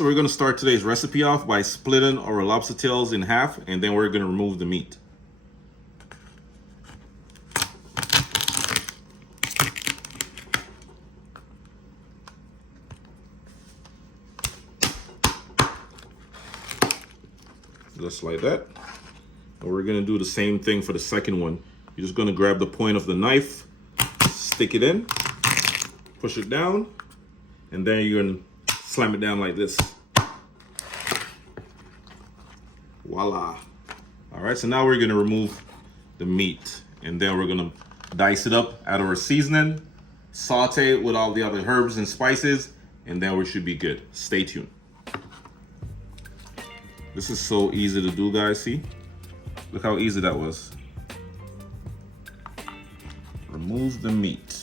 so we're gonna start today's recipe off by splitting our lobster tails in half, and then we're gonna remove the meat. Just like that. And we're gonna do the same thing for the second one. You're just gonna grab the point of the knife, stick it in, push it down, and then you're gonna slam it down like this. Voila. All right, so now we're gonna remove the meat, and then we're gonna dice it up, add our seasoning, saute it with all the other herbs and spices, and then we should be good. Stay tuned. This is so easy to do, guys. See? Look how easy that was. Remove the meat.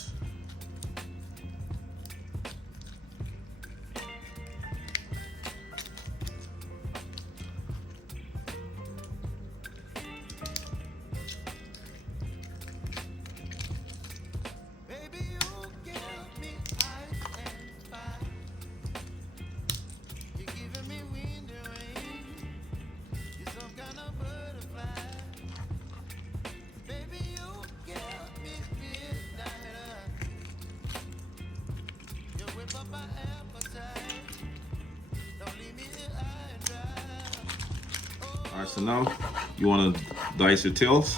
All right, so now you want to dice your tails.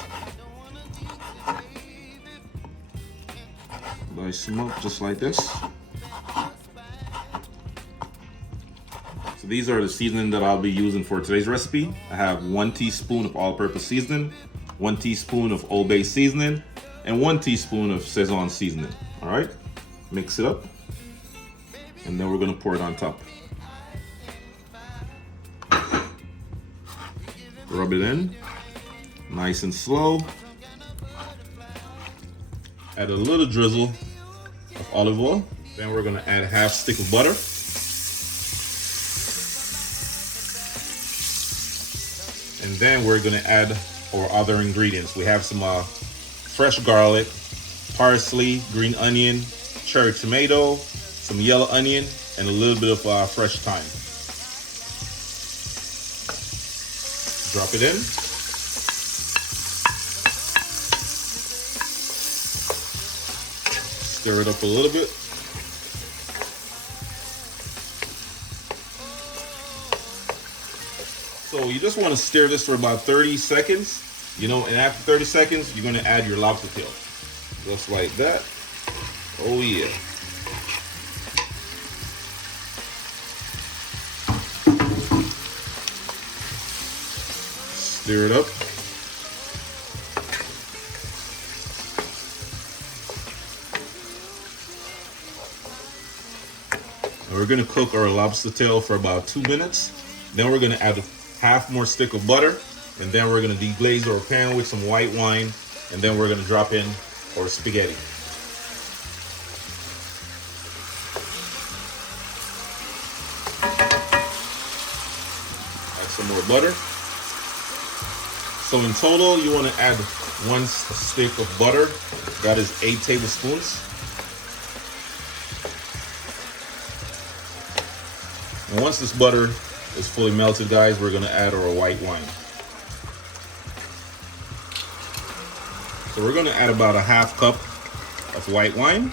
Dice them up just like this. So these are the seasoning that I'll be using for today's recipe. I have 1 teaspoon of all-purpose seasoning, 1 teaspoon of Old Bay seasoning, and 1 teaspoon of Szechuan seasoning. All right, mix it up, and then we're gonna pour it on top. Rub it in, nice and slow. Add a little drizzle of olive oil. Then we're gonna add half stick of butter. And then we're gonna add our other ingredients. We have some fresh garlic, parsley, green onion, cherry tomato, some yellow onion, and a little bit of fresh thyme. Drop it in. Stir it up a little bit. So you just want to stir this for about 30 seconds, and after 30 seconds, you're going to add your lobster tail. Just like that. Oh yeah. Stir it up. And we're going to cook our lobster tail for about 2 minutes. Then we're going to add half more stick of butter, and then we're going to deglaze our pan with some white wine, and then we're going to drop in our spaghetti. Add some more butter. So in total, you want to add 1 stick of butter. That is 8 tablespoons. And once this butter is fully melted, guys, we're going to add our white wine. So we're going to add about a half cup of white wine.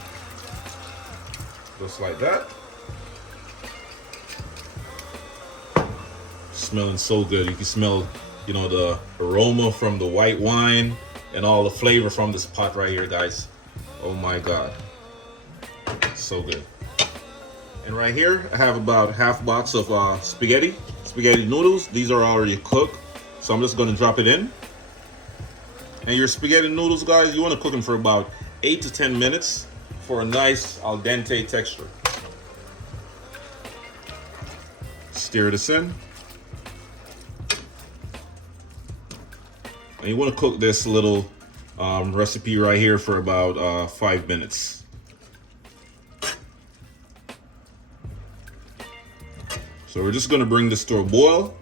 Just like that. Smelling so good. You can smell the aroma from the white wine and all the flavor from this pot right here, guys. Oh my God. So good. And right here, I have about half box of spaghetti noodles. These are already cooked. So I'm just gonna drop it in. And your spaghetti noodles, guys, you wanna cook them for about 8 to 10 minutes for a nice al dente texture. Stir this in. And you want to cook this little recipe right here for about 5 minutes. So we're just going to bring this to a boil,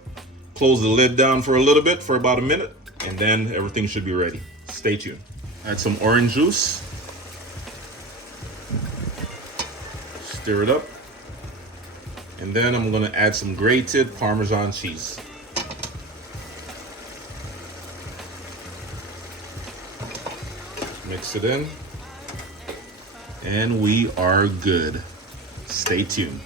close the lid down for a little bit, for about a minute, and then everything should be ready. Stay tuned. Add some orange juice. Stir it up. And then I'm gonna add some grated Parmesan cheese. Mix it in. And we are good. Stay tuned.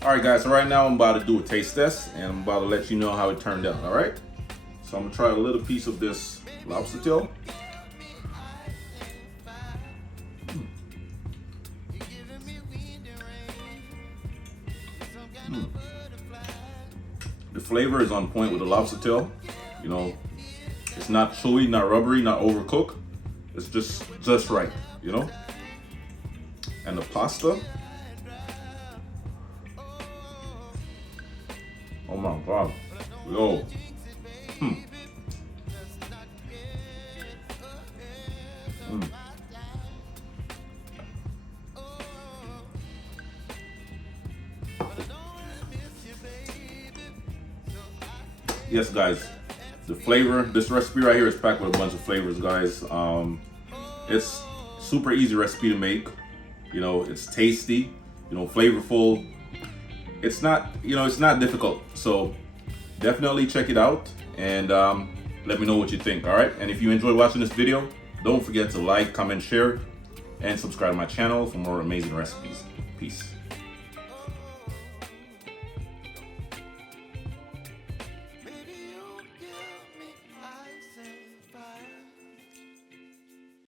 All right, guys, so right now I'm about to do a taste test, and I'm about to let you know how it turned out, all right? So I'm gonna try a little piece of this lobster tail. The flavor is on point with the lobster tail. You know, it's not chewy, not rubbery, not overcooked. It's just right, you know? And the pasta. Oh my God, yo. Yes, guys, the flavor, this recipe right here is packed with a bunch of flavors, guys. It's super easy recipe to make. You know, it's tasty, you know, flavorful. It's not, you know, it's not difficult. So definitely check it out and let me know what you think, all right? And if you enjoyed watching this video, don't forget to like, comment, share, and subscribe to my channel for more amazing recipes. Peace.